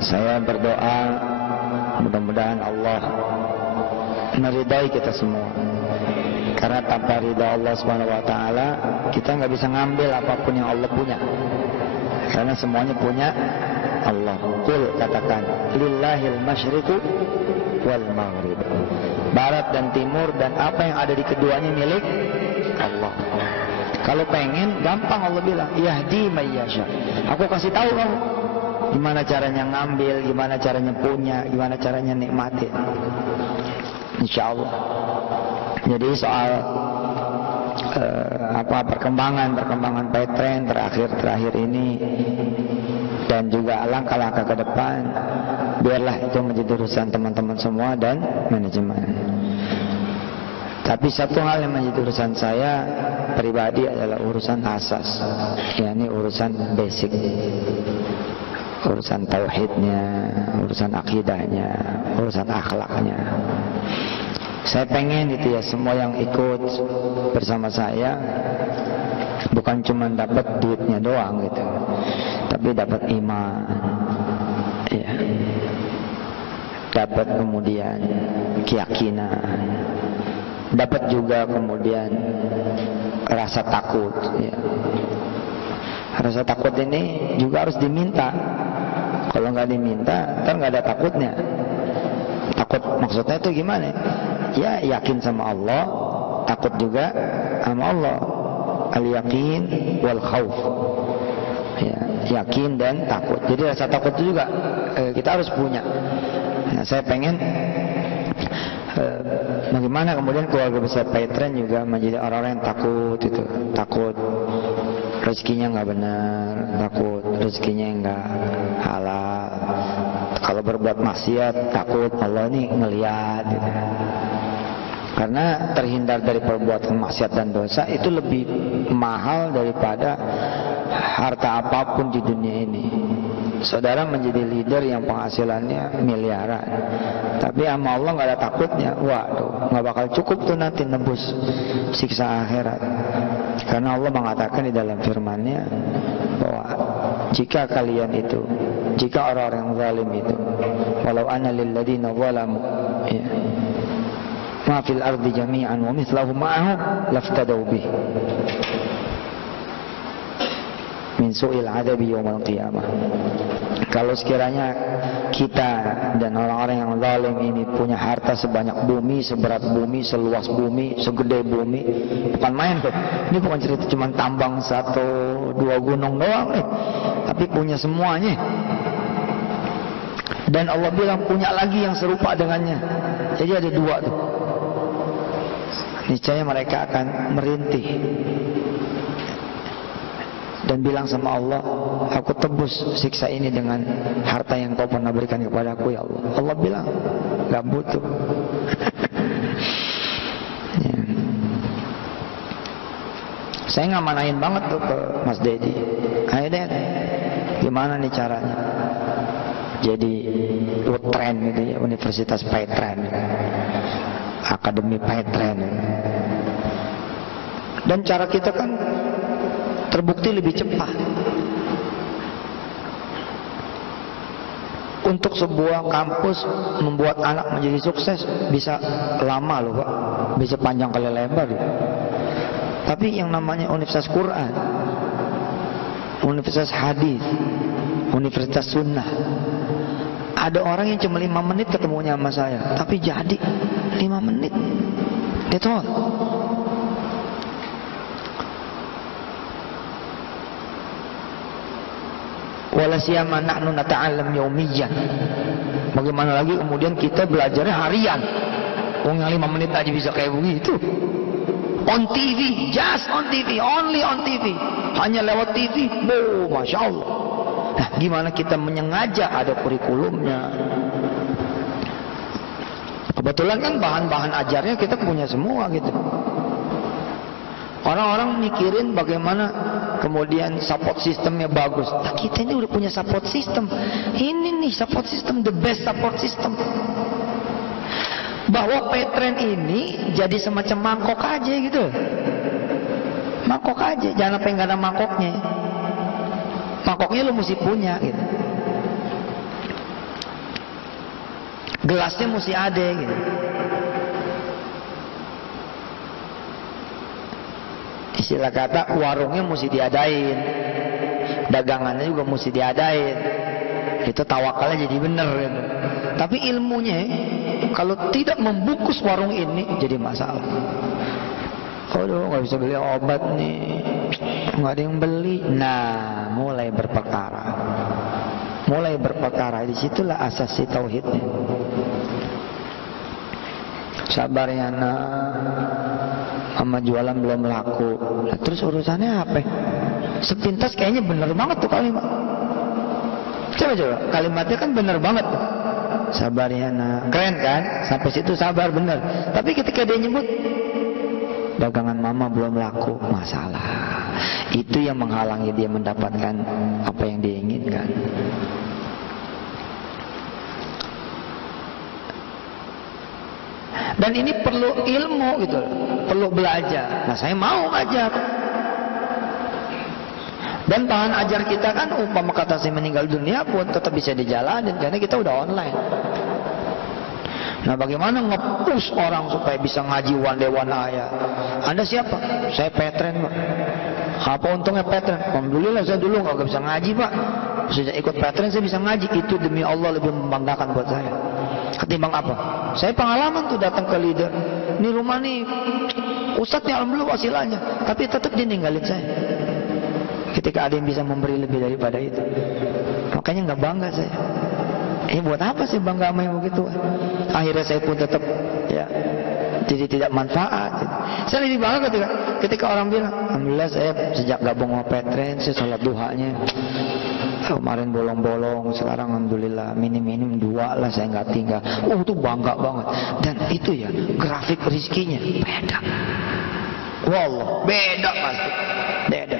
Saya berdoa mudah-mudahan Allah meridai kita semua. Karena tanpa ridha Allah SWT, kita nggak bisa ngambil apapun yang Allah punya. Karena semuanya punya Allah. Qul, katakan, lillahil masyriqu wal maghrib. Barat dan timur dan apa yang ada di keduanya milik Allah. Kalau pengen, gampang Allah bilang, yahdi may yasha. Aku kasih tahu kamu gimana caranya ngambil, gimana caranya punya, gimana caranya nikmatin. Insyaallah. Jadi soal perkembangan Paytrend terakhir ini dan juga langkah-langkah ke depan, biarlah itu menjadi urusan teman-teman semua dan manajemen. Tapi satu hal yang menjadi urusan saya pribadi adalah urusan asas, yakni urusan basic, urusan tauhidnya, urusan akidahnya, urusan akhlaknya. Saya pengen itu ya, semua yang ikut bersama saya bukan cuma dapat duitnya doang gitu, tapi dapat iman, ya, dapat kemudian keyakinan, dapat juga kemudian rasa takut, ya. Rasa takut ini juga harus diminta. Kalau nggak diminta, kan nggak ada takutnya. Takut maksudnya itu gimana? Ya yakin sama Allah, takut juga sama Allah. Al-yakin wal khauf. Ya, yakin dan takut. Jadi rasa takut itu juga kita harus punya. Nah, saya pengen bagaimana kemudian keluarga besar Paytrend juga menjadi orang-orang yang takut itu, takut rezekinya nggak benar, takut rezekinya nggak halal. Kalau berbuat maksiat takut Allah ini ngelihat gitu. Karena terhindar dari perbuatan maksiat dan dosa itu lebih mahal daripada harta apapun di dunia ini. Saudara menjadi leader yang penghasilannya miliaran, tapi sama Allah nggak ada takutnya, waduh, nggak bakal cukup tuh nanti nebus siksa akhirat. Karena Allah mengatakan di dalam firman-Nya bahwa jika kalian itu, jika orang-orang yang zalim itu, walau anna lil ladina zalamu, ya, ma fil ardi jami'an wa mithlahu ma'ahu laftadau bih min su'il adabi yawmal qiyamah. Kalau sekiranya kita dan orang-orang yang zalim ini punya harta sebanyak bumi, seberat bumi, seluas bumi, segede bumi, bukan main tuh. Ini bukan cerita cuma tambang 1-2 gunung doang nih, tapi punya semuanya. Dan Allah bilang punya lagi yang serupa dengannya. Jadi ada 2 tuh. Niscaya mereka akan merintih dan bilang sama Allah, aku tebus siksa ini dengan harta yang kau pernah berikan kepadaku ya Allah. Allah bilang, gak butuh. Ya. Saya ngamanain banget tuh ke Mas Dedi. Ayo deh, gimana nih caranya jadi UTREN gitu ya, Universitas Paytrend, Akademi Paytrend. Dan cara kita kan terbukti lebih cepat. Untuk sebuah kampus membuat anak menjadi sukses bisa lama loh Pak, bisa panjang kali lebar ya. Tapi yang namanya Universitas Quran, Universitas Hadis, Universitas Sunnah, ada orang yang cuma 5 menit ketemunya sama saya, tapi jadi 5 menit. That's all. Wala siyama nahnu nata'allam yaumiyan. Bagaimana lagi kemudian kita belajarnya harian. Wong yang 5 menit aja bisa kayak begitu. On TV, just on TV, only on TV. Hanya lewat TV, Masya Allah. Nah, gimana kita menyengaja ada kurikulumnya. Kebetulan kan bahan-bahan ajarnya kita punya semua gitu. Orang-orang mikirin bagaimana kemudian support sistemnya bagus. Nah, kita ini udah punya support system. Ini nih support system, the best support system. Bahwa Paytrend ini jadi semacam mangkok aja gitu. Mangkok aja, jangan sampai nggak ada mangkoknya. Mangkoknya lu mesti punya gitu. Gelasnya mesti ada gitu. Istilah kata warungnya mesti diadain, dagangannya juga mesti diadain. Itu tawakalnya jadi bener gitu. Tapi ilmunya kalau tidak membungkus warung ini jadi masalah. Aduh, nggak bisa beli obat nih, nggak ada yang beli. Nah, mulai berperkara. Mulai berperkara, disitulah asasi tauhidnya. Sabarnya nak, sama jualan belum laku. Nah, terus urusannya apa? Sepintas kayaknya bener banget tuh kalimat. Coba kalimatnya kan bener banget tuh. Sabarnya nak, keren kan? Sampai situ sabar bener. Tapi ketika dia nyebut dagangan mama belum laku, masalah. Itu yang menghalangi dia mendapatkan apa yang dia inginkan. Dan ini perlu ilmu gitu, perlu belajar. Nah, saya mau ajar. Dan bahan ajar kita kan umpama kata saya meninggal dunia pun tetap bisa dijalanin karena kita udah online. Nah, bagaimana nge-push orang supaya bisa ngaji one day one ayat? Anda siapa? Saya Petren, Pak. Apa untungnya Petren? Alhamdulillah saya dulu nggak bisa ngaji, Pak. Sejak ikut Petren saya bisa ngaji. Itu demi Allah lebih membanggakan buat saya. Ketimbang apa? Saya pengalaman tuh datang ke leader. Ini rumah nih, Ustadz ya alhamdulillah wasilannya. Tapi tetap dia ninggalin saya. Ketika ada yang bisa memberi lebih daripada itu, makanya nggak bangga saya. Buat apa sih bangga sama yang begitu? Akhirnya saya pun tetap ya jadi tidak manfaat. Saya lebih bangga ketika orang bilang, alhamdulillah saya sejak gabung sama Petren, saya sholat duhanya kemarin bolong-bolong, sekarang alhamdulillah minim-minim 2 lah saya nggak tinggal. Itu bangga banget. Dan itu ya grafik rezekinya beda. Wallah beda pasti, beda.